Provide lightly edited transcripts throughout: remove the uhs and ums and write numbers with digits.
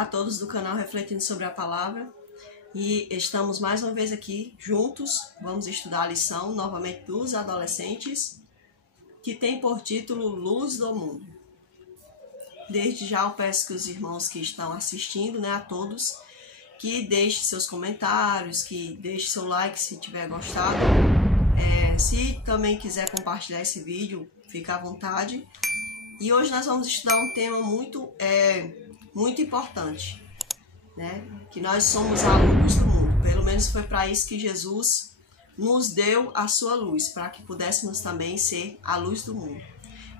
Olá a todos do canal Refletindo sobre a Palavra, e estamos mais uma vez aqui juntos. Vamos estudar a lição novamente dos adolescentes, que tem por título Luz do Mundo. Desde já eu peço que os irmãos que estão assistindo, a todos, que deixem seus comentários, que deixem seu like se tiver gostado. Se também quiser compartilhar esse vídeo, fica à vontade. E hoje nós vamos estudar um tema muito importante, que nós somos a luz do mundo. Pelo menos foi para isso que Jesus nos deu a sua luz, para que pudéssemos também ser a luz do mundo.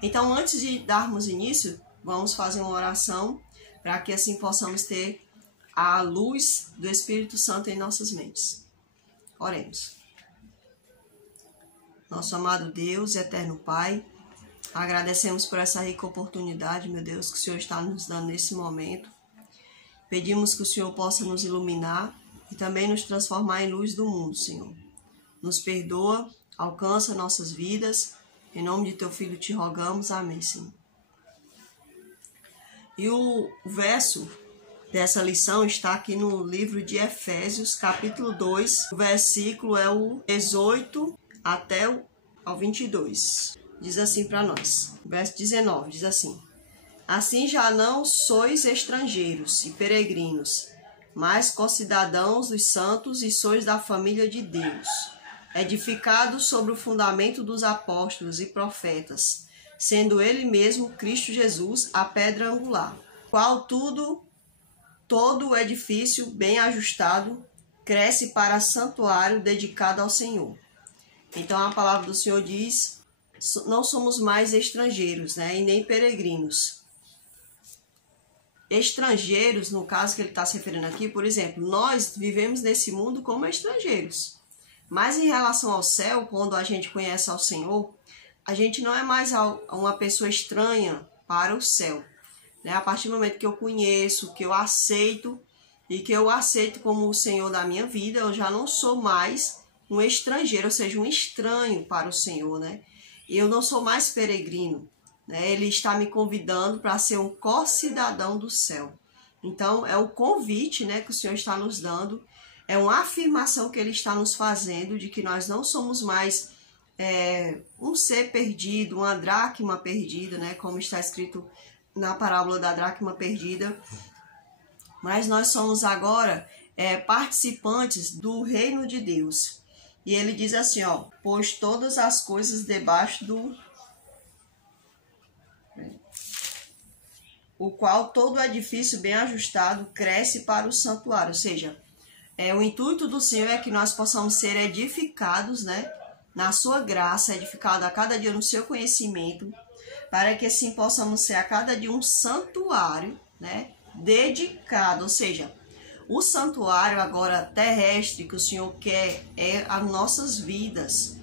Então, antes de darmos início, vamos fazer uma oração para que assim possamos ter a luz do Espírito Santo em nossas mentes. Oremos. Nosso amado Deus, eterno Pai, agradecemos por essa rica oportunidade, meu Deus, que o Senhor está nos dando nesse momento. Pedimos que o Senhor possa nos iluminar e também nos transformar em luz do mundo, Senhor. Nos perdoa, alcança nossas vidas. Em nome de Teu Filho te rogamos. Amém, Senhor. E o verso dessa lição está aqui no livro de Efésios, capítulo 2. O versículo é o 18 até ao 22. Diz assim para nós. Verso 19 diz assim: Assim já não sois estrangeiros e peregrinos, mas concidadãos dos santos e sois da família de Deus, edificados sobre o fundamento dos apóstolos e profetas, sendo ele mesmo Cristo Jesus a pedra angular, qual todo o edifício bem ajustado cresce para santuário dedicado ao Senhor. Então a palavra do Senhor diz: não somos mais estrangeiros, e nem peregrinos. Estrangeiros, no caso que ele está se referindo aqui, por exemplo, nós vivemos nesse mundo como estrangeiros. Mas em relação ao céu, quando a gente conhece ao Senhor, a gente não é mais uma pessoa estranha para o céu. A partir do momento que eu conheço, que eu aceito e que eu aceito como o Senhor da minha vida, eu já não sou mais um estrangeiro, ou seja, um estranho para o Senhor, E eu não sou mais peregrino, Ele está me convidando para ser um co-cidadão do céu. Então, é o convite, que o Senhor está nos dando, é uma afirmação que Ele está nos fazendo de que nós não somos mais um ser perdido, uma dracma perdida, como está escrito na parábola da dracma perdida, mas nós somos agora participantes do reino de Deus. E ele diz assim, pois todas as coisas debaixo do o qual todo edifício bem ajustado cresce para o santuário. Ou seja, o intuito do Senhor é que nós possamos ser edificados, na sua graça, edificados a cada dia no seu conhecimento, para que assim possamos ser a cada dia um santuário, dedicado. Ou seja, o santuário agora terrestre que o Senhor quer é as nossas vidas.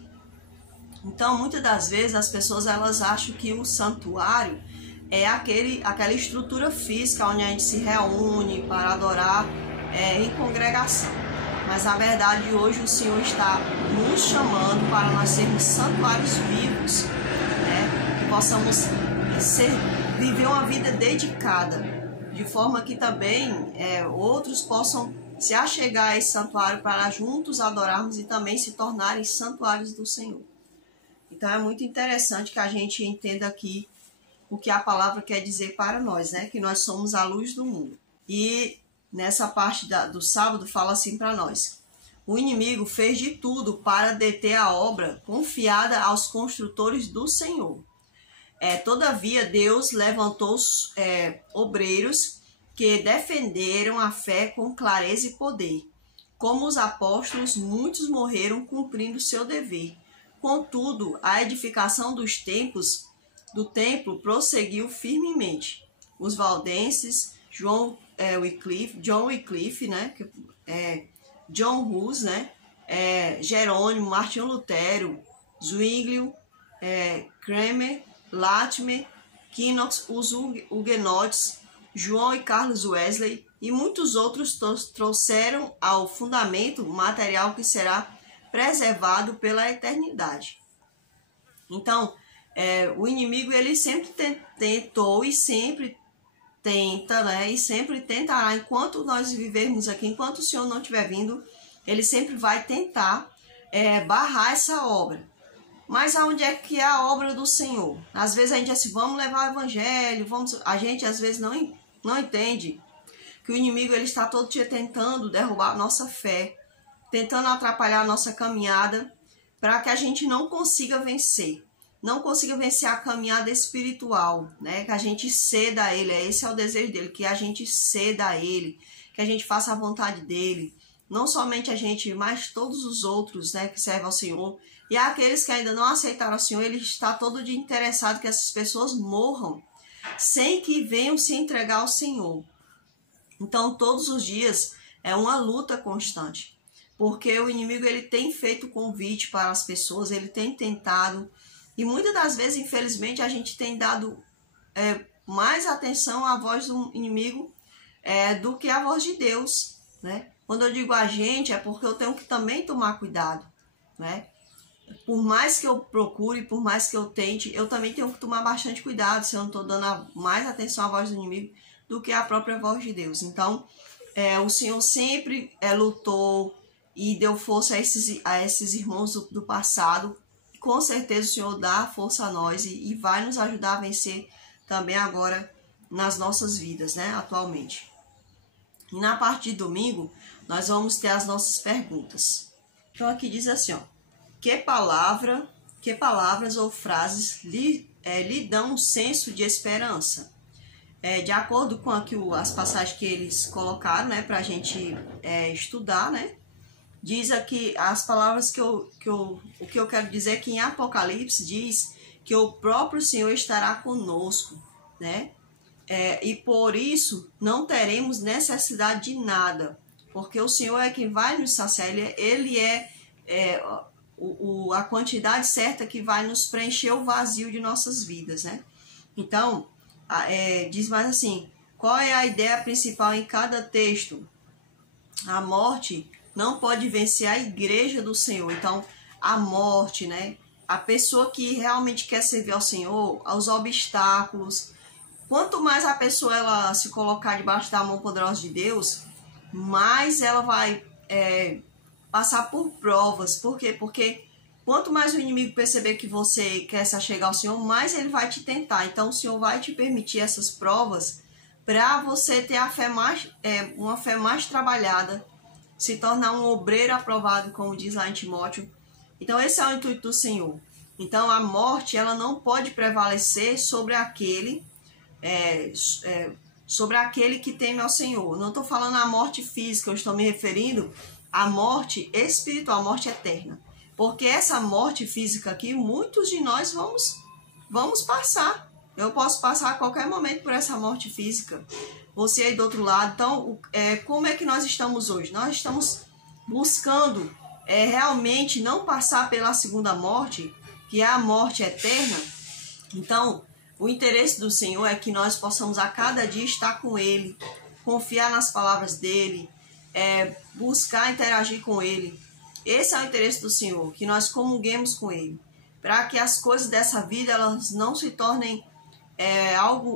Então, muitas das vezes as pessoas elas acham que o santuário é aquela estrutura física onde a gente se reúne para adorar em congregação. Mas na verdade hoje o Senhor está nos chamando para nós sermos santuários vivos, que possamos viver uma vida dedicada, de forma que também outros possam se achegar a esse santuário para juntos adorarmos e também se tornarem santuários do Senhor. Então é muito interessante que a gente entenda aqui o que a palavra quer dizer para nós, que nós somos a luz do mundo. E nessa parte do sábado fala assim para nós: o inimigo fez de tudo para deter a obra confiada aos construtores do Senhor. Todavia, Deus levantou obreiros que defenderam a fé com clareza e poder. Como os apóstolos, muitos morreram cumprindo seu dever. Contudo, a edificação do templo prosseguiu firmemente. Os valdenses, John Wycliffe, John Hus, Jerônimo, Martinho Lutero, Zwinglio, Kramer, Latimer, Knox, os huguenotes, João e Carlos Wesley e muitos outros trouxeram ao fundamento material que será preservado pela eternidade. Então, o inimigo ele sempre tentou e sempre tenta, né? E sempre tentará, enquanto nós vivermos aqui, enquanto o Senhor não estiver vindo, ele sempre vai tentar barrar essa obra. Mas aonde é que é a obra do Senhor? Às vezes a gente diz assim, vamos levar o evangelho, a gente às vezes não entende que o inimigo ele está todo dia tentando derrubar a nossa fé, tentando atrapalhar a nossa caminhada, para que a gente não consiga vencer. Não consiga vencer a caminhada espiritual, né? Que a gente ceda a ele, esse é o desejo dele, que a gente ceda a ele, que a gente faça a vontade dele. Não somente a gente, mas todos os outros, né, que servem ao Senhor. E aqueles que ainda não aceitaram o Senhor, ele está todo dia interessado que essas pessoas morram, sem que venham se entregar ao Senhor. Então, todos os dias é uma luta constante. Porque o inimigo ele tem feito convite para as pessoas, ele tem tentado. E muitas das vezes, infelizmente, a gente tem dado mais atenção à voz do inimigo do que à voz de Deus, né? Quando eu digo a gente, é porque eu tenho que também tomar cuidado, né? Por mais que eu procure, por mais que eu tente, eu também tenho que tomar bastante cuidado se eu não estou dando mais atenção à voz do inimigo do que à própria voz de Deus. Então, o Senhor sempre lutou e deu força a esses irmãos do passado. Com certeza o Senhor dá força a nós e vai nos ajudar a vencer também agora nas nossas vidas, né, atualmente. E na parte de domingo, nós vamos ter as nossas perguntas. Então aqui diz assim, ó, que palavras ou frases lhe dão um senso de esperança? De acordo com as passagens que eles colocaram, né, para a gente estudar, né? Diz aqui as palavras o que eu quero dizer é que em Apocalipse diz que o próprio Senhor estará conosco, né? E por isso não teremos necessidade de nada, porque o Senhor é quem vai nos saciar, ele é a quantidade certa que vai nos preencher o vazio de nossas vidas, né? Então, diz mais assim, qual é a ideia principal em cada texto? A morte não pode vencer a igreja do Senhor. Então, a morte, né? A pessoa que realmente quer servir ao Senhor, aos obstáculos. Quanto mais a pessoa ela se colocar debaixo da mão poderosa de Deus, mais ela vai passar por provas. Por quê? Porque quanto mais o inimigo perceber que você quer se achegar ao Senhor, mais ele vai te tentar. Então, o Senhor vai te permitir essas provas para você ter uma fé mais trabalhada, se tornar um obreiro aprovado, como diz lá em Timóteo. Então, esse é o intuito do Senhor. Então, a morte ela não pode prevalecer sobre aquele que teme ao Senhor. Não estou falando a morte física, eu estou me referindo à morte espiritual, a morte eterna. Porque essa morte física aqui, muitos de nós vamos passar. Eu posso passar a qualquer momento por essa morte física. Você aí do outro lado. Então, como é que nós estamos hoje? Nós estamos buscando realmente não passar pela segunda morte, que é a morte eterna. Então, o interesse do Senhor é que nós possamos a cada dia estar com Ele, confiar nas palavras dEle, buscar interagir com Ele. Esse é o interesse do Senhor, que nós comunguemos com Ele, para que as coisas dessa vida elas não se tornem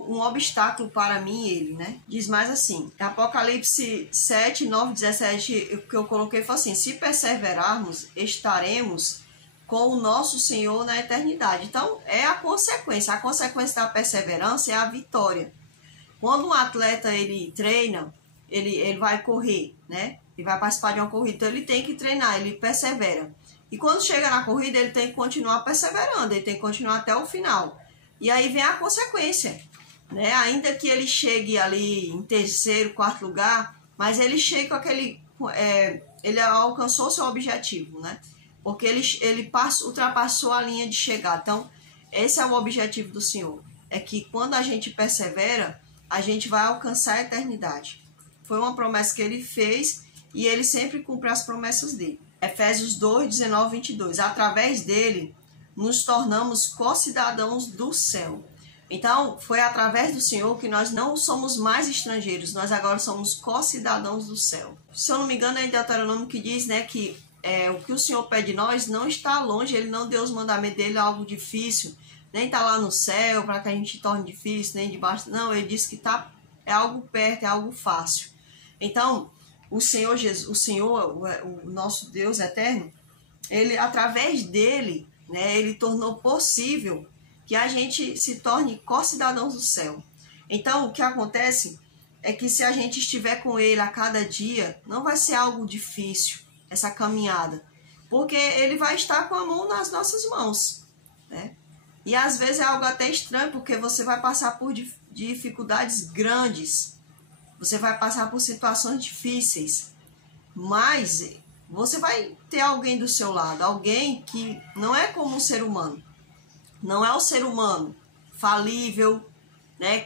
um obstáculo para mim e Ele, né? Diz mais assim, Apocalipse 7, 9, 17, o que eu coloquei foi assim, se perseverarmos, estaremos com o nosso Senhor na eternidade. Então, é a consequência da perseverança é a vitória. Quando um atleta, ele treina, ele vai correr, né? Ele vai participar de uma corrida, então ele tem que treinar, ele persevera. E quando chega na corrida, ele tem que continuar perseverando, ele tem que continuar até o final. E aí vem a consequência, né? Ainda que ele chegue ali em terceiro, quarto lugar, mas ele chega com ele alcançou seu objetivo, né? Porque ele ultrapassou a linha de chegada. Então, esse é o objetivo do Senhor. É que quando a gente persevera, a gente vai alcançar a eternidade. Foi uma promessa que ele fez e ele sempre cumpre as promessas dele. Efésios 2, 19, 22. Através dele, nos tornamos co-cidadãos do céu. Então, foi através do Senhor que nós não somos mais estrangeiros, nós agora somos co-cidadãos do céu. Se eu não me engano, é em Deuteronômio que diz, né, que o que o Senhor pede de nós não está longe, Ele não deu os mandamentos dele algo difícil, nem está lá no céu para que a gente torne difícil, nem debaixo. Não, Ele disse que está é algo perto, é algo fácil. Então, o Senhor Jesus, o nosso Deus eterno, ele, através dele, né, ele tornou possível que a gente se torne co-cidadãos do céu. Então, o que acontece é que se a gente estiver com ele a cada dia, não vai ser algo difícil, essa caminhada, porque ele vai estar com a mão nas nossas mãos, né? E às vezes é algo até estranho, porque você vai passar por dificuldades grandes, você vai passar por situações difíceis, mas você vai ter alguém do seu lado, alguém que não é como um ser humano, não é o ser humano falível, né,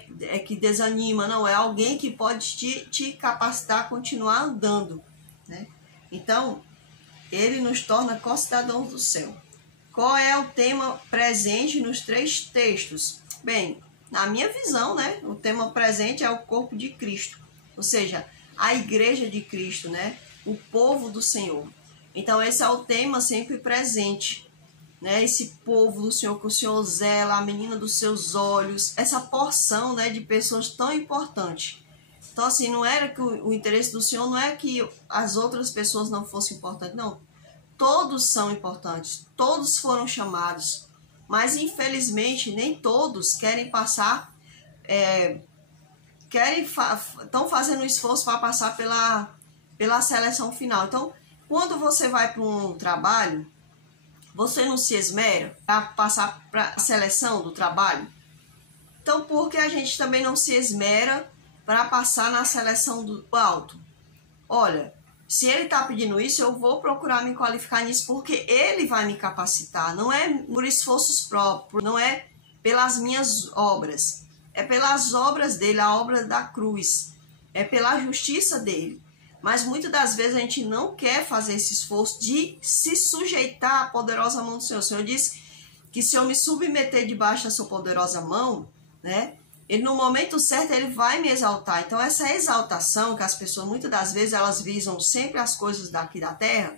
que desanima, não, é alguém que pode te capacitar a continuar andando, né? Então, ele nos torna co-cidadãos do céu. Qual é o tema presente nos 3 textos? Bem, na minha visão, né, o tema presente é o corpo de Cristo, ou seja, a igreja de Cristo, né, o povo do Senhor. Então, esse é o tema sempre presente, né, esse povo do Senhor que o Senhor zela, a menina dos seus olhos, essa porção, né, de pessoas tão importantes. Então, assim, não era que o interesse do Senhor não é que as outras pessoas não fossem importantes, não. Todos são importantes, todos foram chamados, mas infelizmente nem todos querem passar, estão fazendo um esforço para passar pela seleção final. Então, quando você vai para um trabalho, você não se esmera para passar para a seleção do trabalho? Então, por que a gente também não se esmera para passar na seleção do alto? Olha, se ele está pedindo isso, eu vou procurar me qualificar nisso, porque ele vai me capacitar. Não é por esforços próprios, não é pelas minhas obras. É pelas obras dele, a obra da cruz. É pela justiça dele. Mas muitas das vezes a gente não quer fazer esse esforço de se sujeitar à poderosa mão do Senhor. O Senhor disse que se eu me submeter debaixo da sua poderosa mão, né, ele no momento certo ele vai me exaltar. Então essa exaltação que as pessoas muitas das vezes elas visam sempre as coisas daqui da terra.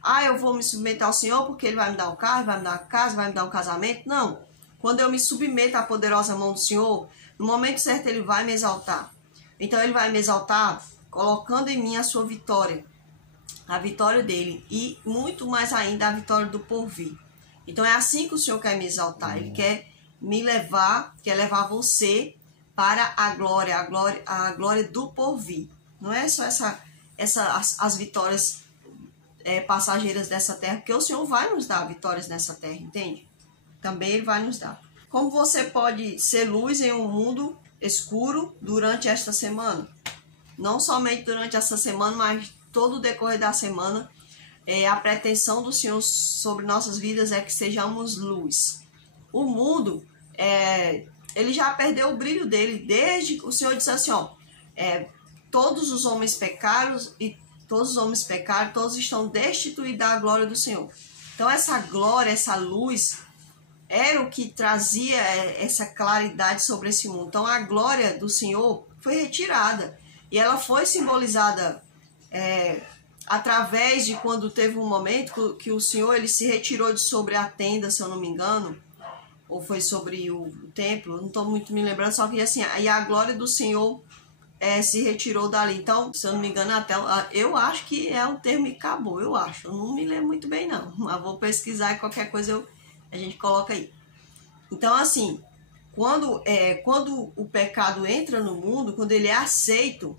Ah, eu vou me submeter ao Senhor porque ele vai me dar um carro, vai me dar uma casa, vai me dar um casamento. Não. Quando eu me submeto à poderosa mão do Senhor, no momento certo ele vai me exaltar. Então ele vai me exaltar colocando em mim a sua vitória, a vitória dele e muito mais ainda a vitória do porvir. Então é assim que o Senhor quer me exaltar, ele quer me levar, quer levar você para a glória do porvir. Não é só as vitórias passageiras dessa terra, porque o Senhor vai nos dar vitórias nessa terra, entende? Também ele vai nos dar. Como você pode ser luz em um mundo escuro durante esta semana? Não somente durante essa semana, mas todo o decorrer da semana, a pretensão do Senhor sobre nossas vidas é que sejamos luz. O mundo, ele já perdeu o brilho dele, desde o Senhor disse assim, ó, todos os homens pecaram, todos estão destituídos da glória do Senhor. Então essa glória, essa luz, era o que trazia essa claridade sobre esse mundo. Então a glória do Senhor foi retirada. E ela foi simbolizada através de quando teve um momento que o Senhor ele se retirou de sobre a tenda, se eu não me engano, ou foi sobre o templo, não estou muito me lembrando, só que assim, aí a glória do Senhor se retirou dali. Então, se eu não me engano, até eu acho que é o termo e acabou, eu acho. Eu não me lembro muito bem, não. Mas vou pesquisar e qualquer coisa a gente coloca aí. Então, assim, quando o pecado entra no mundo, quando ele é aceito,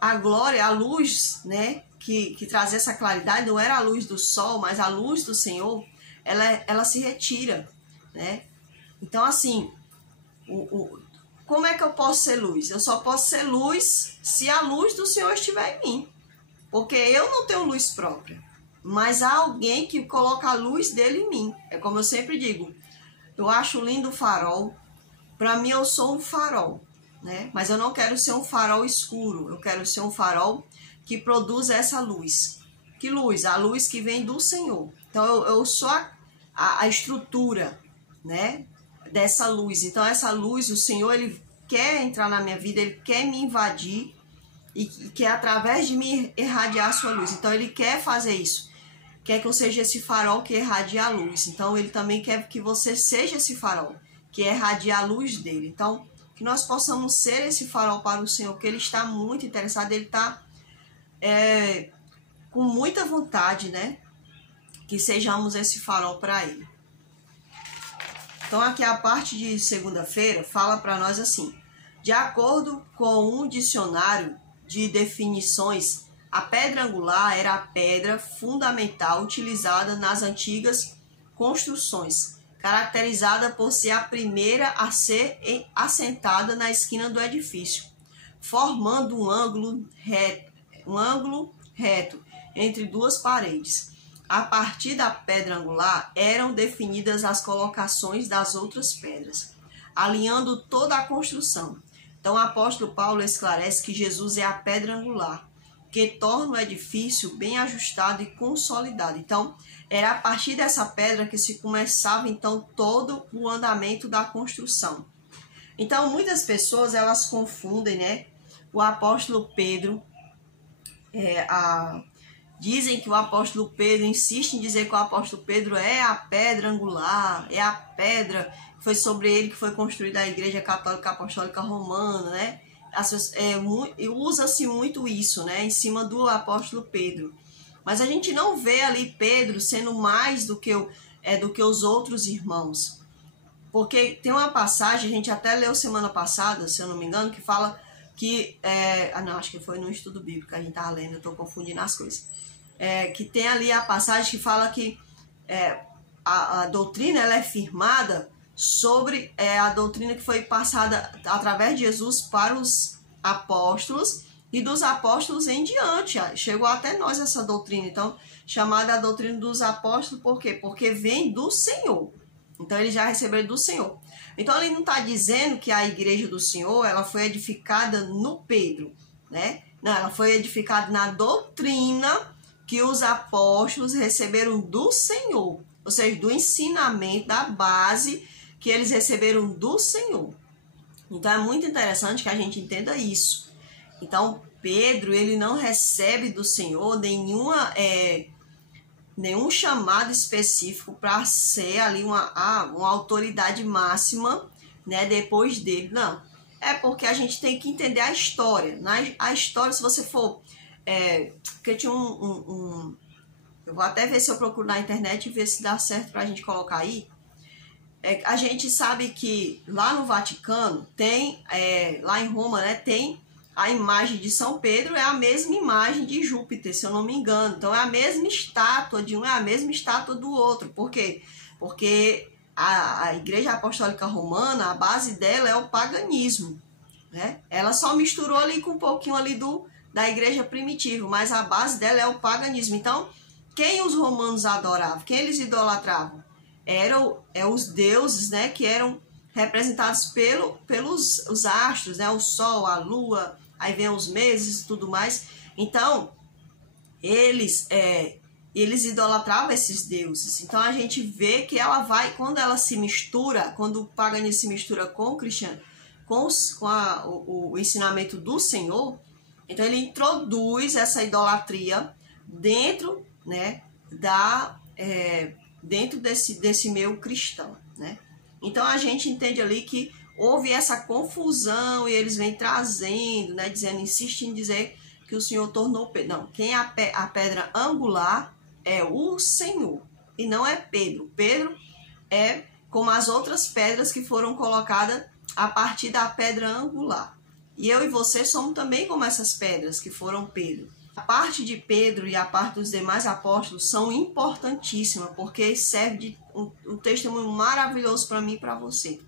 a glória, a luz, né, que trazia essa claridade, não era a luz do sol, mas a luz do Senhor, ela se retira, né? Então, assim, como é que eu posso ser luz? Eu só posso ser luz se a luz do Senhor estiver em mim, porque eu não tenho luz própria, mas há alguém que coloca a luz dele em mim. É como eu sempre digo, eu acho lindo o farol, para mim eu sou um farol, né? Mas eu não quero ser um farol escuro, eu quero ser um farol que produz essa luz. Que luz? A luz que vem do Senhor. Então eu sou a estrutura, né, dessa luz. Então essa luz, o Senhor, ele quer entrar na minha vida, ele quer me invadir e quer através de mim irradiar a sua luz. Então ele quer fazer isso. Quer que eu seja esse farol que irradia a luz. Então ele também quer que você seja esse farol que irradia a luz dele. Então que nós possamos ser esse farol para o Senhor, que Ele está muito interessado, Ele está com muita vontade, né? Que sejamos esse farol para Ele. Então aqui a parte de segunda-feira fala para nós assim: de acordo com um dicionário de definições, a pedra angular era a pedra fundamental utilizada nas antigas construções, caracterizada por ser a primeira a ser assentada na esquina do edifício, formando um ângulo reto entre duas paredes. A partir da pedra angular eram definidas as colocações das outras pedras, alinhando toda a construção. Então o apóstolo Paulo esclarece que Jesus é a pedra angular, que torna o edifício bem ajustado e consolidado. Então, era a partir dessa pedra que se começava, então, todo o andamento da construção. Então, muitas pessoas, elas confundem, né, o apóstolo Pedro, dizem que o apóstolo Pedro, insiste em dizer que o apóstolo Pedro é a pedra angular, é a pedra que foi sobre ele que foi construída a Igreja Católica Apostólica Romana, né? Usa-se muito isso, né, em cima do apóstolo Pedro. Mas a gente não vê ali Pedro sendo mais do que os outros irmãos. Porque tem uma passagem, a gente até leu semana passada, se eu não me engano, que fala que... não, acho que foi no estudo bíblico que a gente estava lendo, eu estou confundindo as coisas. Que tem ali a passagem que fala que a doutrina ela é firmada sobre a doutrina que foi passada através de Jesus para os apóstolos e dos apóstolos em diante. Chegou até nós essa doutrina, então, chamada a doutrina dos apóstolos, por quê? Porque vem do Senhor. Então, eles já receberam do Senhor. Então, ele não está dizendo que a igreja do Senhor ela foi edificada no Pedro, né? Não, ela foi edificada na doutrina que os apóstolos receberam do Senhor, ou seja, do ensinamento, da base que eles receberam do Senhor. Então é muito interessante que a gente entenda isso. Então Pedro, ele não recebe do Senhor nenhum chamado específico para ser ali uma autoridade máxima, né, depois dele. Não, é porque a gente tem que entender a história. A história, se você for... porque tinha eu vou até ver se eu procuro na internet e ver se dá certo para a gente colocar aí. A gente sabe que lá no Vaticano tem, lá em Roma, né, tem a imagem de São Pedro, é a mesma imagem de Júpiter, se eu não me engano. Então é a mesma estátua de um, é a mesma estátua do outro. Por quê? Porque a Igreja Apostólica Romana, a base dela é o paganismo, né? Ela só misturou ali com um pouquinho ali da igreja primitiva, mas a base dela é o paganismo. Então, quem os romanos adoravam? Quem eles idolatravam? Eram os deuses, né, que eram representados pelos os astros, né, o sol, a lua, aí vem os meses e tudo mais. Então, eles idolatravam esses deuses. Então, a gente vê que ela vai, quando ela se mistura, quando o paganismo se mistura com o cristiano, com o ensinamento do Senhor, então ele introduz essa idolatria dentro, né, dentro desse meio cristão, né? Então a gente entende ali que houve essa confusão e eles vêm trazendo, né, insistindo em dizer que o Senhor tornou Pedro. Não, quem é a pedra angular é o Senhor e não é Pedro. Pedro é como as outras pedras que foram colocadas a partir da pedra angular. E eu e você somos também como essas pedras que foram Pedro. A parte de Pedro e a parte dos demais apóstolos são importantíssimas, porque serve de um testemunho maravilhoso para mim e para você.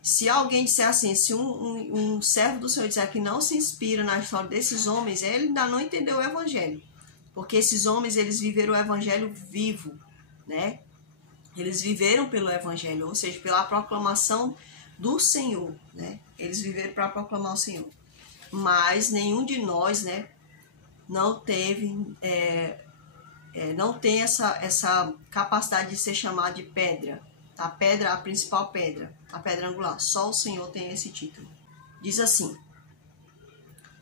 Se alguém disser assim, se um servo do Senhor disser que não se inspira na história desses homens, ele ainda não entendeu o evangelho. Porque esses homens, eles viveram o evangelho vivo, né? Eles viveram pelo evangelho, ou seja, pela proclamação do Senhor, né? Eles viveram para proclamar o Senhor. Mas nenhum de nós, né, não tem essa capacidade de ser chamado de pedra. A principal pedra, a pedra angular. Só o Senhor tem esse título. Diz assim: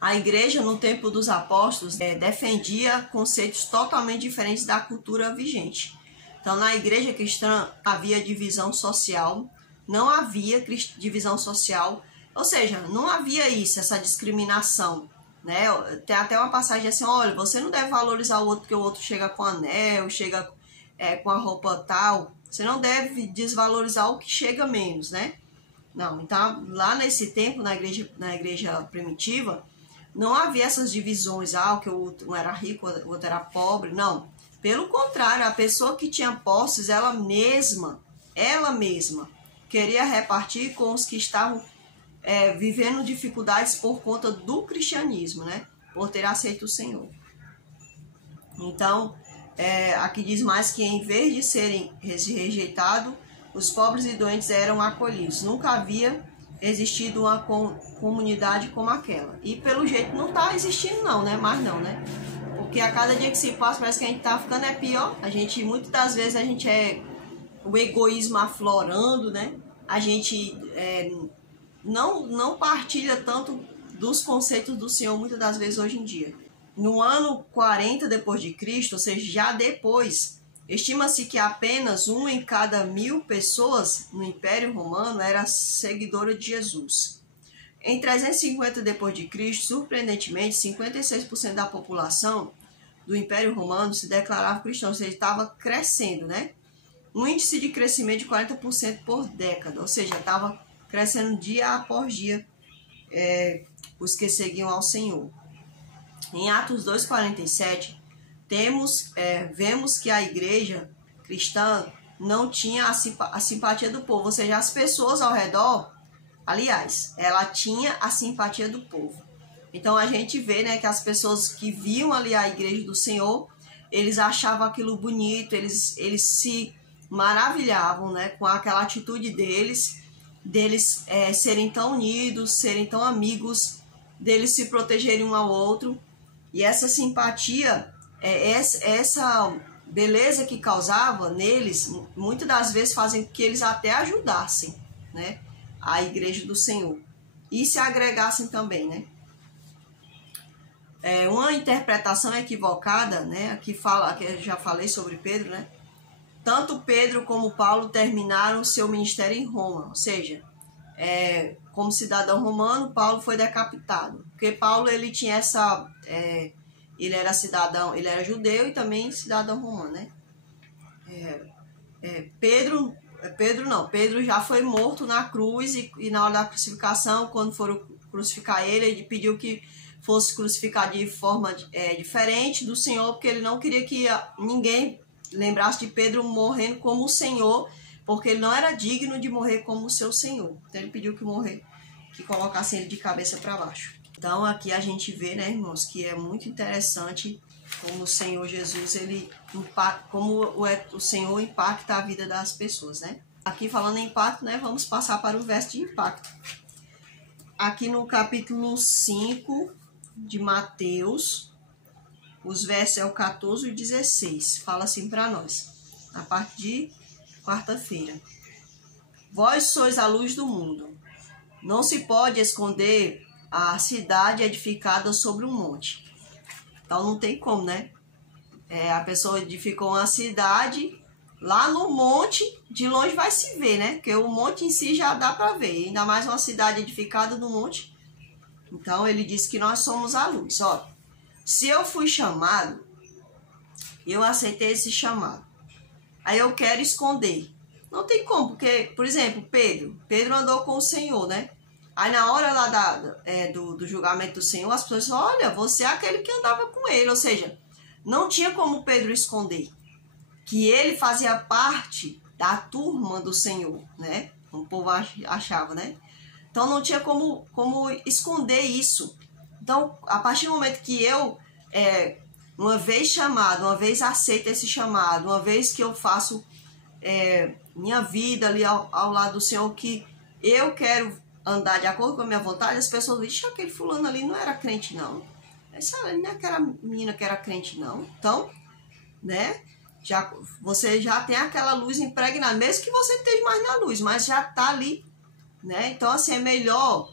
a igreja no tempo dos apóstolos defendia conceitos totalmente diferentes da cultura vigente. Então, na igreja cristã havia divisão social, não havia divisão social, Ou seja, não havia isso, essa discriminação, né? Tem até uma passagem assim, olha, você não deve valorizar o outro porque o outro chega com anel, chega com a roupa tal. Você não deve desvalorizar o que chega menos, né? Não, então lá nesse tempo, na igreja primitiva, não havia essas divisões, o que o outro era rico, o outro era pobre, não. Pelo contrário, a pessoa que tinha posses, ela mesma queria repartir com os que estavam vivendo dificuldades por conta do cristianismo, né? Por ter aceito o Senhor. Então, aqui diz mais que em vez de serem rejeitados, os pobres e doentes eram acolhidos. Nunca havia existido uma comunidade como aquela. E pelo jeito não está existindo não, né? Mas não, né? Porque a cada dia que se passa parece que a gente está ficando pior. Muitas das vezes a gente o egoísmo aflorando, né? A gente não partilha tanto dos conceitos do Senhor muitas das vezes hoje em dia. No ano 40 depois de Cristo, ou seja, já depois, estima-se que apenas 1 em cada 1000 pessoas no Império Romano era seguidora de Jesus. Em 350 depois de Cristo, surpreendentemente, 56% da população do Império Romano se declarava cristão, ou seja, estava crescendo, né? Um índice de crescimento de 40% por década, ou seja, estava crescendo dia após dia os que seguiam ao Senhor. Em Atos 2,47, vemos que a igreja cristã não tinha a simpatia do povo, ou seja, as pessoas ao redor, aliás, ela tinha a simpatia do povo. Então a gente vê, né, que as pessoas que viam ali a igreja do Senhor, eles achavam aquilo bonito, eles se maravilhavam, né, com aquela atitude deles serem tão unidos, serem tão amigos, deles se protegerem um ao outro. E essa simpatia, essa beleza que causava neles, muitas das vezes fazem que eles até ajudassem, né, a igreja do Senhor e se agregassem também, né. Uma interpretação equivocada, né, aqui eu já falei sobre Pedro, né. Tanto Pedro como Paulo terminaram seu ministério em Roma, ou seja, como cidadão romano, Paulo foi decapitado. Porque Paulo, ele tinha ele era cidadão, ele era judeu e também cidadão romano, né? Pedro já foi morto na cruz e na hora da crucificação, quando foram crucificar ele pediu que fosse crucificado de forma diferente do Senhor, porque ele não queria que ninguém lembrasse de Pedro morrendo como o Senhor, porque ele não era digno de morrer como o seu Senhor. Então ele pediu que colocassem ele de cabeça para baixo. Então aqui a gente vê, né, irmãos, que é muito interessante como o Senhor Jesus, como o Senhor impacta a vida das pessoas, né? Aqui falando em impacto, né, vamos passar para o verso de impacto. Aqui no capítulo 5 de Mateus, os versos é o 14 e 16. Fala assim para nós, na parte de quarta-feira. Vós sois a luz do mundo. Não se pode esconder a cidade edificada sobre um monte. Então não tem como, né? A pessoa edificou uma cidade lá no monte, de longe vai se ver, né? Porque o monte em si já dá para ver. Ainda mais uma cidade edificada no monte. Então ele diz que nós somos a luz. Ó, se eu fui chamado, eu aceitei esse chamado. Aí eu quero esconder. Não tem como, porque, por exemplo, Pedro andou com o Senhor, né? Aí na hora lá do julgamento do Senhor, as pessoas falam, olha, você é aquele que andava com ele. Ou seja, não tinha como Pedro esconder que ele fazia parte da turma do Senhor, né? Como o povo achava, né? Então não tinha como esconder isso. Então, a partir do momento que eu, uma vez chamado, uma vez aceito esse chamado, uma vez que eu faço minha vida ali ao lado do Senhor, que eu quero andar de acordo com a minha vontade, as pessoas dizem, aquele fulano ali não era crente, não. Essa não é aquela menina que era crente, não. Então, né, você já tem aquela luz impregnada, mesmo que você não esteja mais na luz, mas já está ali, né? Então, assim, é melhor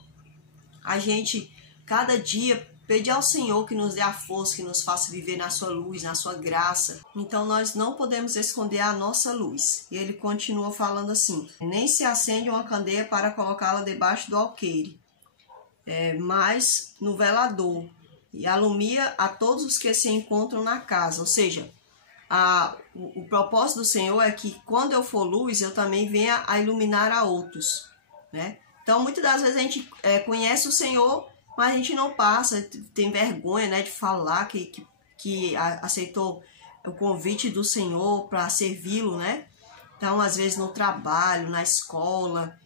a gente, cada dia, pedir ao Senhor que nos dê a força, que nos faça viver na sua luz, na sua graça. Então, nós não podemos esconder a nossa luz. E ele continua falando assim, nem se acende uma candeia para colocá-la debaixo do alqueire, mais no velador, e alumia a todos os que se encontram na casa. Ou seja, o propósito do Senhor é que quando eu for luz, eu também venha a iluminar a outros, né? Então, muitas das vezes a gente conhece o Senhor, mas a gente não passa, tem vergonha, né, de falar que aceitou o convite do Senhor para servi-lo, né? Então, às vezes no trabalho, na escola,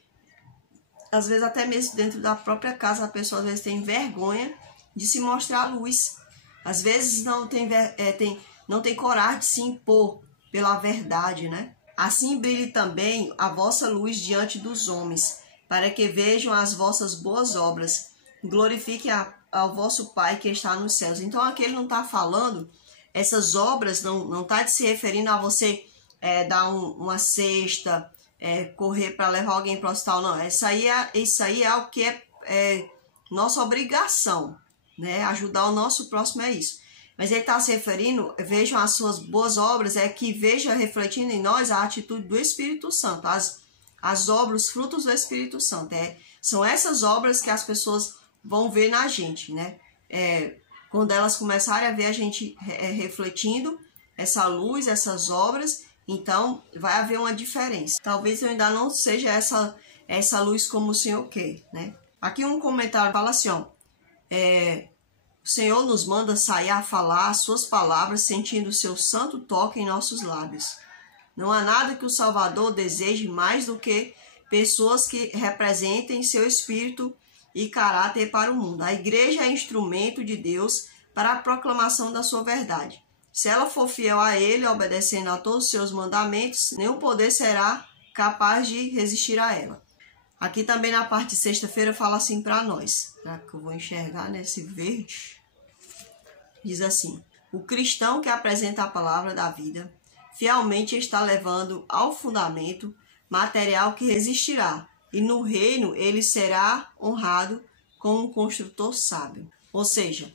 às vezes até mesmo dentro da própria casa, a pessoa às vezes tem vergonha de se mostrar a luz. Às vezes não tem coragem de se impor pela verdade, né? Assim brilhe também a vossa luz diante dos homens, para que vejam as vossas boas obras, glorifiquem ao vosso Pai que está nos céus. Então aqui ele não está falando, essas obras não está se referindo a você dar uma cesta, correr para levar alguém para o hospital, não. Isso aí é algo que é nossa obrigação, né? Ajudar o nosso próximo é isso. Mas ele está se referindo, vejam as suas boas obras, que veja refletindo em nós a atitude do Espírito Santo, as obras, os frutos do Espírito Santo. São essas obras que as pessoas vão ver na gente, né? Quando elas começarem a ver a gente refletindo essa luz, essas obras, então vai haver uma diferença. Talvez eu ainda não seja essa luz como o Senhor quer, né? Aqui um comentário fala assim, ó, o Senhor nos manda sair a falar as suas palavras, sentindo o seu santo toque em nossos lábios. Não há nada que o Salvador deseje mais do que pessoas que representem seu espírito e caráter para o mundo. A igreja é instrumento de Deus para a proclamação da sua verdade. Se ela for fiel a Ele, obedecendo a todos os seus mandamentos, nenhum poder será capaz de resistir a ela. Aqui também na parte de sexta-feira fala assim para nós, tá? Que eu vou enxergar nesse verde. Diz assim: o cristão que apresenta a palavra da vida fielmente está levando ao fundamento material que resistirá, e no reino ele será honrado como um construtor sábio. Ou seja,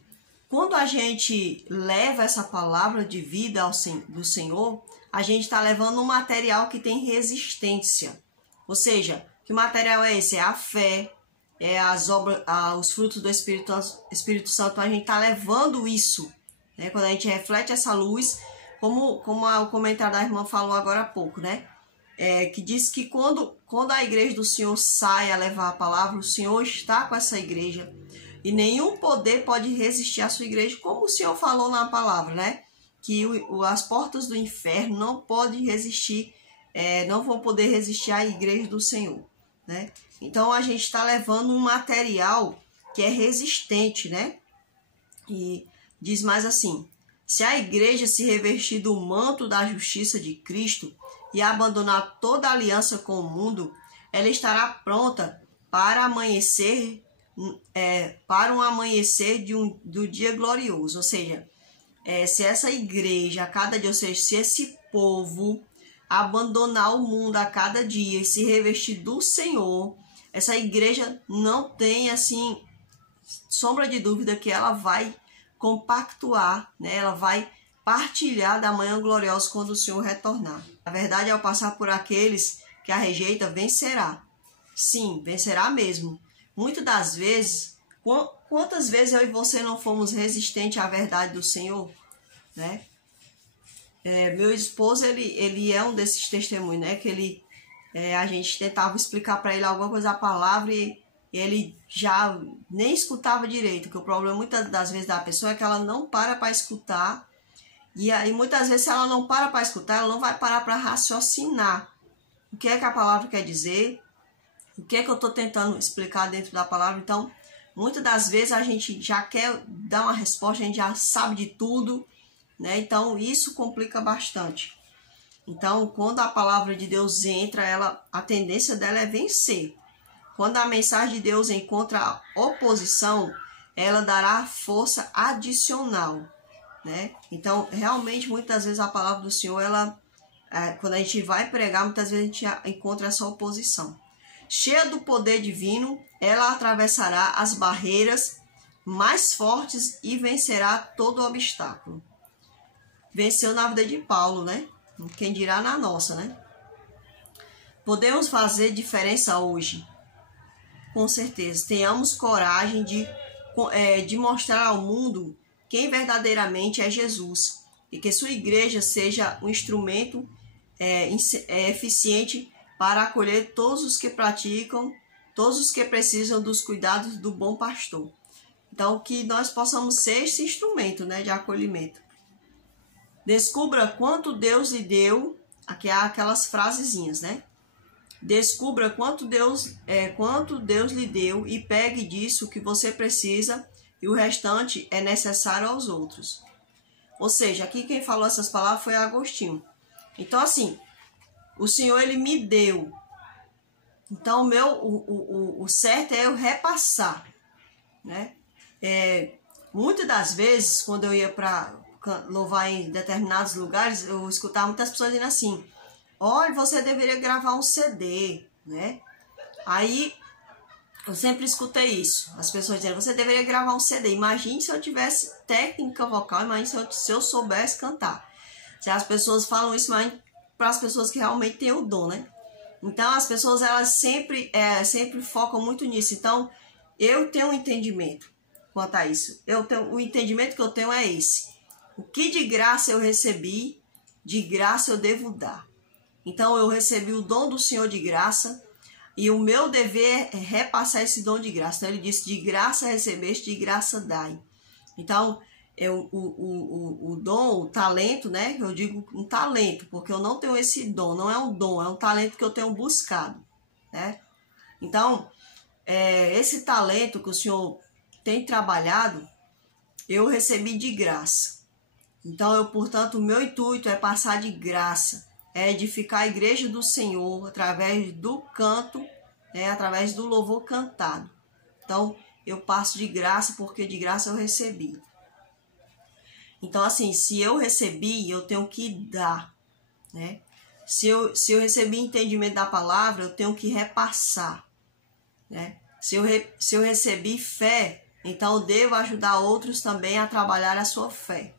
quando a gente leva essa palavra de vida do Senhor, a gente está levando um material que tem resistência. Ou seja, que material é esse? É a fé, as obras, os frutos do Espírito Santo. A gente está levando isso, né? Quando a gente reflete essa luz, como o comentário da irmã falou agora há pouco, né? Que diz que quando a igreja do Senhor sai a levar a palavra, o Senhor está com essa igreja e nenhum poder pode resistir à sua igreja, como o Senhor falou na palavra, né? Que as portas do inferno não podem resistir, não vão poder resistir à igreja do Senhor, né? Então a gente está levando um material que é resistente, né? E diz mais assim: se a igreja se revestir do manto da justiça de Cristo e abandonar toda aliança com o mundo, ela estará pronta para amanhecer, para um amanhecer do dia glorioso. Ou seja, se essa igreja a cada dia, ou seja, se esse povo abandonar o mundo a cada dia e se revestir do Senhor, essa igreja não tem assim sombra de dúvida que ela vai compactuar, né? Ela vai partilhar da manhã gloriosa quando o Senhor retornar. A verdade, ao passar por aqueles que a rejeitam, vencerá. Sim, vencerá mesmo. Muitas das vezes, quantas vezes eu e você não fomos resistentes à verdade do Senhor, né? Meu esposo, ele é um desses testemunhos, né? Que a gente tentava explicar para ele alguma coisa da palavra e ele já nem escutava direito, que o problema muitas das vezes da pessoa é que ela não para escutar, e aí muitas vezes se ela não para escutar, ela não vai parar para raciocinar o que é que a palavra quer dizer, o que é que eu estou tentando explicar dentro da palavra. Então, muitas das vezes a gente já quer dar uma resposta, a gente já sabe de tudo, né? Então, isso complica bastante. Então, quando a palavra de Deus entra, a tendência dela é vencer. Quando a mensagem de Deus encontra oposição, ela dará força adicional, né? Então, realmente, muitas vezes a palavra do Senhor, quando a gente vai pregar, muitas vezes a gente encontra essa oposição. Cheia do poder divino, ela atravessará as barreiras mais fortes e vencerá todo obstáculo. Venceu na vida de Paulo, né? Quem dirá na nossa, né? Podemos fazer diferença hoje. com certeza. Tenhamos coragem de mostrar ao mundo quem verdadeiramente é Jesus. E que sua igreja seja um instrumento eficiente para acolher todos os que praticam, todos os que precisam dos cuidados do bom pastor. Então, que nós possamos ser esse instrumento, né, de acolhimento. Descubra quanto Deus lhe deu, aqui há aquelas frasezinhas, né? Descubra quanto Deus lhe deu e pegue disso o que você precisa e o restante é necessário aos outros. Ou seja, aqui quem falou essas palavras foi Agostinho. Então, assim, o Senhor, ele me deu. Então, o certo é eu repassar, né? Muitas das vezes, quando eu ia para louvar em determinados lugares, eu escutava muitas pessoas dizendo assim: olha, você deveria gravar um CD, né? Aí, eu sempre escutei isso. As pessoas dizendo, você deveria gravar um CD. Imagine se eu tivesse técnica vocal, imagine se eu soubesse cantar. Se as pessoas falam isso, mas para as pessoas que realmente têm o dom, né? Então, as pessoas, elas sempre focam muito nisso. Então, eu tenho um entendimento quanto a isso. O entendimento que eu tenho é esse. O que de graça eu recebi, de graça eu devo dar. Então, eu recebi o dom do Senhor de graça e o meu dever é repassar esse dom de graça. Então, ele disse, de graça recebeste, de graça dai. Então, o dom, o talento, né? Eu digo um talento, porque eu não tenho esse dom. Não é um dom, é um talento que eu tenho buscado, né? Então, esse talento que o Senhor tem trabalhado, eu recebi de graça. Então, portanto, o meu intuito é passar de graça, é edificar a igreja do Senhor através do canto, através do louvor cantado. Então, eu passo de graça porque de graça eu recebi. Então, assim, se eu recebi, eu tenho que dar, né? Se eu recebi entendimento da palavra, eu tenho que repassar, né? Se eu recebi fé, então eu devo ajudar outros também a trabalhar a sua fé.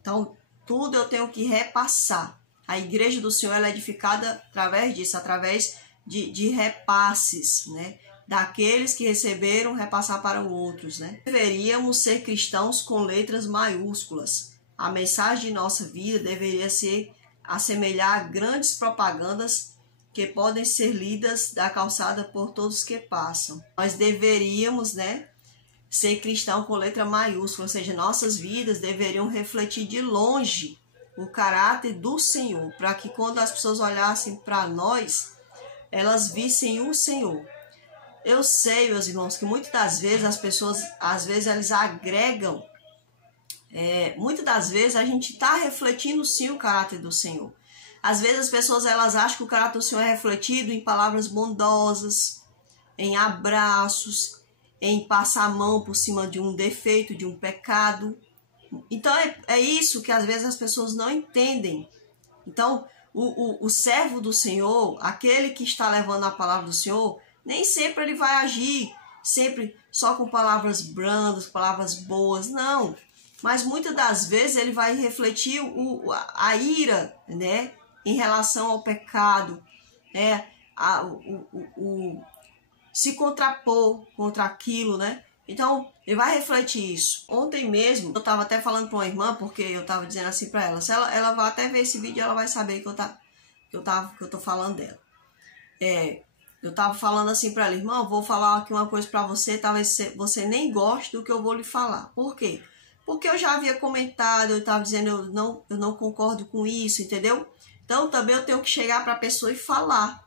Então, tudo eu tenho que repassar. A igreja do Senhor ela é edificada através disso, através de repasses, né? Daqueles que receberam, repassar para outros, né? Deveríamos ser cristãos com letras maiúsculas. A mensagem de nossa vida deveria ser assemelhar a grandes propagandas que podem ser lidas da calçada por todos que passam. Nós deveríamos, né, ser cristão com letra maiúscula, ou seja, nossas vidas deveriam refletir de longe o caráter do Senhor, para que quando as pessoas olhassem para nós, elas vissem o Senhor. Eu sei, meus irmãos, que muitas das vezes as pessoas, às vezes elas agregam, muitas das vezes a gente está refletindo sim o caráter do Senhor. Às vezes as pessoas elas acham que o caráter do Senhor é refletido em palavras bondosas, em abraços, em passar a mão por cima de um defeito, de um pecado. Então é isso que às vezes as pessoas não entendem. Então o servo do Senhor, aquele que está levando a palavra do Senhor, nem sempre ele vai agir sempre só com palavras brandas, palavras boas, não. Mas muitas das vezes ele vai refletir a ira, né, em relação ao pecado, né, se contrapor contra aquilo, né? Então, ele vai refletir isso. Ontem mesmo, eu estava até falando para uma irmã, porque eu estava dizendo assim para ela, se ela vai até ver esse vídeo, ela vai saber que eu tô falando dela. Eu estava falando assim para ela, irmã, eu vou falar aqui uma coisa para você, talvez você nem goste do que eu vou lhe falar. Por quê? Porque eu já havia comentado, eu estava dizendo, eu não concordo com isso, entendeu? Então, também eu tenho que chegar para a pessoa e falar,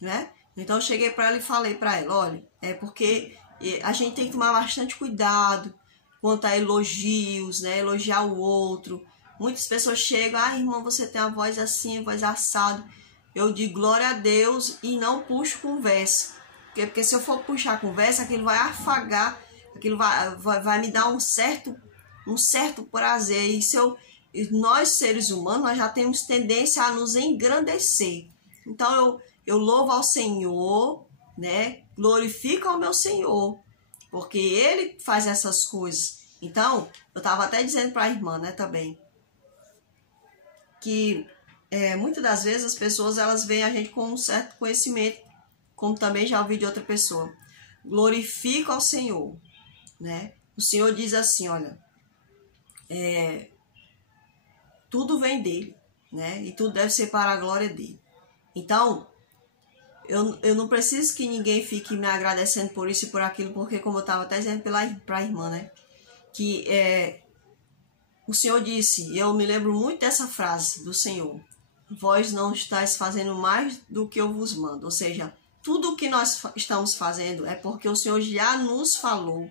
né? Então, eu cheguei para ela e falei para ela, olha, porque a gente tem que tomar bastante cuidado quanto a elogios, né? Elogiar o outro. Muitas pessoas chegam, irmão, você tem a voz assim, a voz assado. Eu digo glória a Deus e não puxo conversa. Porque se eu for puxar conversa, aquilo vai afagar, aquilo vai me dar um certo prazer. E nós, seres humanos, nós já temos tendência a nos engrandecer. Então, eu louvo ao Senhor, né? Glorifico ao meu Senhor, porque Ele faz essas coisas. Então, eu estava até dizendo para a irmã, né, também, que muitas das vezes as pessoas elas veem a gente com um certo conhecimento, como também já ouvi de outra pessoa. glorifico ao Senhor, né? O Senhor diz assim, olha, tudo vem dele, né? E tudo deve ser para a glória dele. Então, eu não preciso que ninguém fique me agradecendo por isso e por aquilo, porque como eu estava até dizendo para a irmã, né? Que o Senhor disse, e eu me lembro muito dessa frase do Senhor, vós não estáis fazendo mais do que eu vos mando. Ou seja, tudo o que nós estamos fazendo é porque o Senhor já nos falou,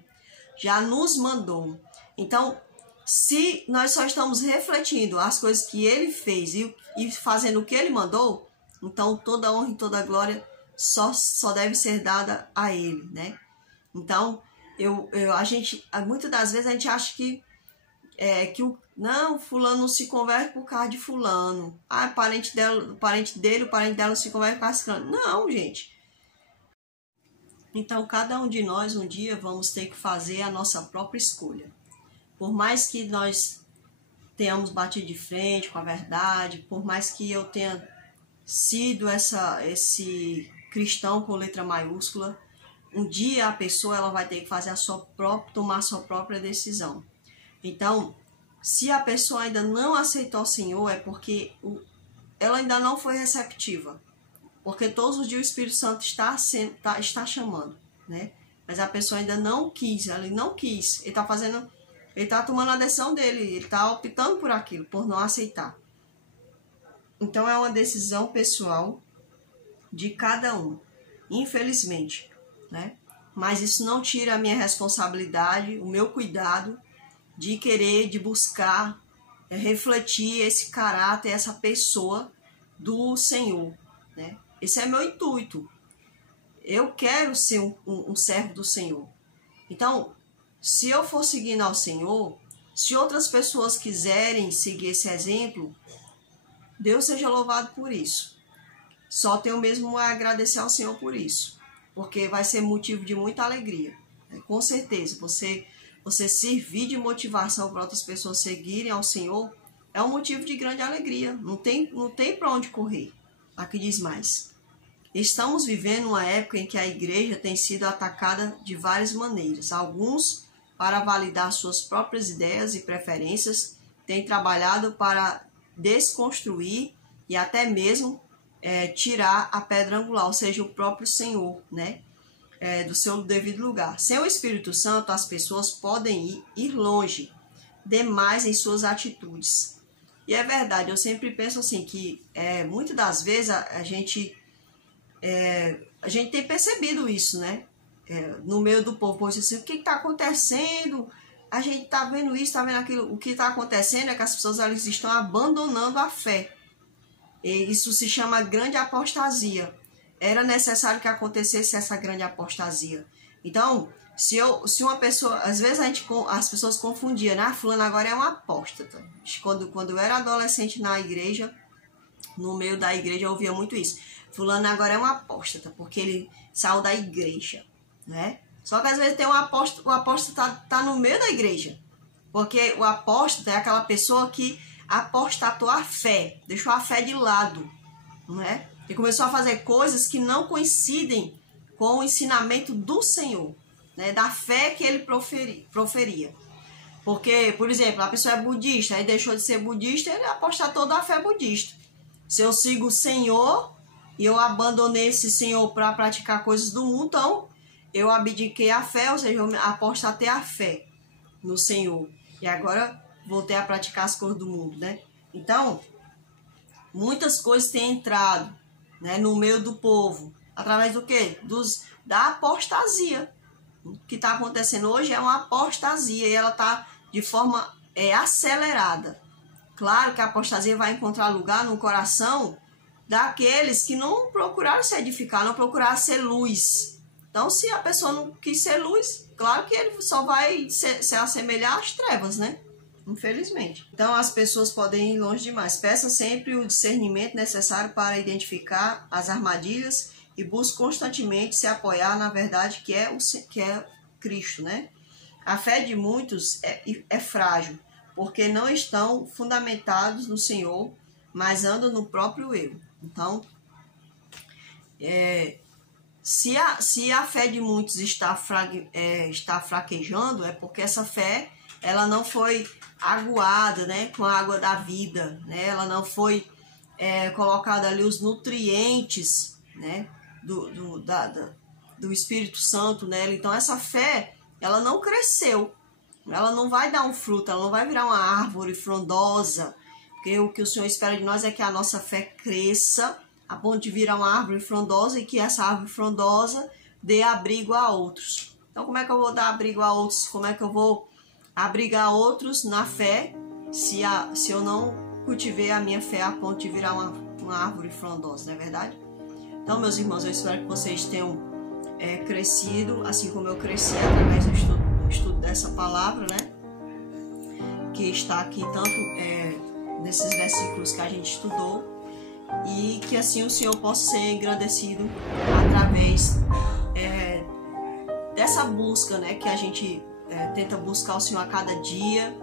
já nos mandou. Então, se nós só estamos refletindo as coisas que Ele fez e fazendo o que Ele mandou, então toda honra e toda glória só deve ser dada a Ele, né? Então, muitas das vezes a gente acha que fulano não se converte por causa de fulano. Ah, o parente dela se converte por causa de fulano. Não, gente. Então, cada um de nós, um dia, vamos ter que fazer a nossa própria escolha. Por mais que nós tenhamos batido de frente com a verdade, por mais que eu tenha sido esse cristão com letra maiúscula, um dia a pessoa ela vai ter que fazer tomar a sua própria decisão. Então, se a pessoa ainda não aceitou o Senhor, é porque ela ainda não foi receptiva. Porque todos os dias o Espírito Santo está chamando, né? Mas a pessoa ainda não quis, ela não quis. Ele está tomando a decisão dele, ele está optando por aquilo, por não aceitar. Então é uma decisão pessoal de cada um, infelizmente, né? Mas isso não tira a minha responsabilidade, o meu cuidado de buscar refletir esse caráter, essa pessoa do Senhor, né? Esse é meu intuito. Eu quero ser um servo do Senhor. Então, se eu for seguindo ao Senhor, se outras pessoas quiserem seguir esse exemplo, Deus seja louvado por isso. Só tenho mesmo a agradecer ao Senhor por isso, porque vai ser motivo de muita alegria. Com certeza, você servir de motivação para outras pessoas seguirem ao Senhor é um motivo de grande alegria. Não tem para onde correr. Aqui diz mais. Estamos vivendo uma época em que a igreja tem sido atacada de várias maneiras. Alguns, para validar suas próprias ideias e preferências, têm trabalhado para desconstruir e até mesmo tirar a pedra angular, ou seja, o próprio Senhor, né? Do seu devido lugar. Sem o Espírito Santo, as pessoas podem ir longe demais em suas atitudes. E é verdade, eu sempre penso assim, que muitas das vezes a gente tem percebido isso, né? No meio do povo, pois assim, o que está acontecendo? A gente está vendo isso, está vendo aquilo. O que está acontecendo é que as pessoas elas estão abandonando a fé. E isso se chama grande apostasia. Era necessário que acontecesse essa grande apostasia. Então, se uma pessoa... Às vezes as pessoas confundiam, né? Fulano agora é um apóstata. Quando eu era adolescente na igreja, no meio da igreja eu ouvia muito isso. Fulano agora é um apóstata, porque ele saiu da igreja, né? Só que às vezes tem o apóstata tá no meio da igreja. Porque o apóstata é aquela pessoa que apostatou a fé, deixou a fé de lado, não é? E começou a fazer coisas que não coincidem com o ensinamento do Senhor, né? Da fé que ele proferia. Porque, por exemplo, a pessoa é budista, aí deixou de ser budista, ele apostatou da fé budista. Se eu sigo o Senhor e eu abandonei esse Senhor para praticar coisas do mundo, então eu abdiquei a fé, ou seja, eu apostatei a fé no Senhor. E agora voltei a praticar as coisas do mundo, né? Então, muitas coisas têm entrado, né, no meio do povo. Através do quê? Da apostasia. O que está acontecendo hoje é uma apostasia e ela está de forma acelerada. Claro que a apostasia vai encontrar lugar no coração daqueles que não procuraram se edificar, não procuraram ser luz. Então, se a pessoa não quis ser luz, claro que ele só vai se assemelhar às trevas, né? Infelizmente. Então, as pessoas podem ir longe demais. Peça sempre o discernimento necessário para identificar as armadilhas e busque constantemente se apoiar na verdade que é Cristo, né? A fé de muitos é frágil, porque não estão fundamentados no Senhor, mas andam no próprio eu. Então, Se a fé de muitos está fraquejando, é porque essa fé ela não foi aguada, né, com a água da vida, né? Ela não foi colocada ali os nutrientes, né, do Espírito Santo nela. Então essa fé ela não cresceu, ela não vai dar um fruto, ela não vai virar uma árvore frondosa, porque o que o Senhor espera de nós é que a nossa fé cresça a ponto de virar uma árvore frondosa e que essa árvore frondosa dê abrigo a outros. Então como é que eu vou dar abrigo a outros? Como é que eu vou abrigar outros na fé se eu não cultivei a minha fé a ponto de virar uma árvore frondosa, não é verdade? Então, meus irmãos, eu espero que vocês tenham crescido, assim como eu cresci através do estudo dessa palavra, né? Que está aqui tanto nesses versículos que a gente estudou, e que assim o Senhor possa ser engrandecido através dessa busca, né? Que a gente tenta buscar o Senhor a cada dia,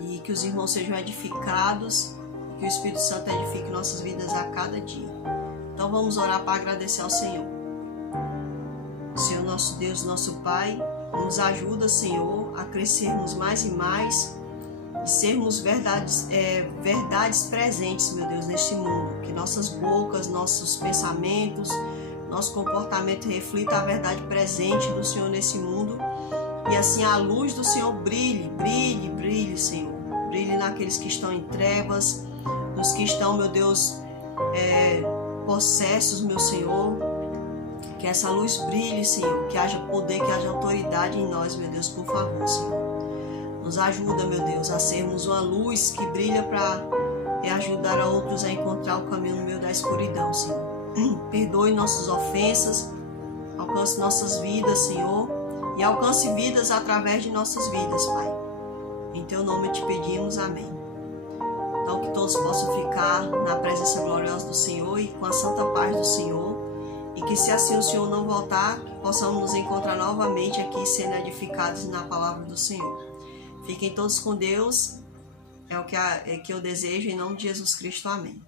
e que os irmãos sejam edificados, que o Espírito Santo edifique nossas vidas a cada dia. Então vamos orar para agradecer ao Senhor. Senhor, nosso Deus, nosso Pai, nos ajuda, Senhor, a crescermos mais e mais e sermos verdades presentes, meu Deus, neste mundo. Que nossas bocas, nossos pensamentos, nosso comportamento reflita a verdade presente do Senhor nesse mundo. E assim a luz do Senhor brilhe, brilhe, brilhe, Senhor. Brilhe naqueles que estão em trevas, nos que estão, meu Deus, possessos, meu Senhor. Que essa luz brilhe, Senhor. Que haja poder, que haja autoridade em nós, meu Deus, por favor, Senhor. Nos ajuda, meu Deus, a sermos uma luz que brilha para ajudar a outros a encontrar o caminho no meio da escuridão, Senhor. Perdoe nossas ofensas, alcance nossas vidas, Senhor, e alcance vidas através de nossas vidas, Pai. Em Teu nome te pedimos, amém. Então que todos possam ficar na presença gloriosa do Senhor e com a santa paz do Senhor, e que se assim o Senhor não voltar, possamos nos encontrar novamente aqui sendo edificados na palavra do Senhor. Fiquem todos com Deus, é o que eu desejo, em nome de Jesus Cristo, amém.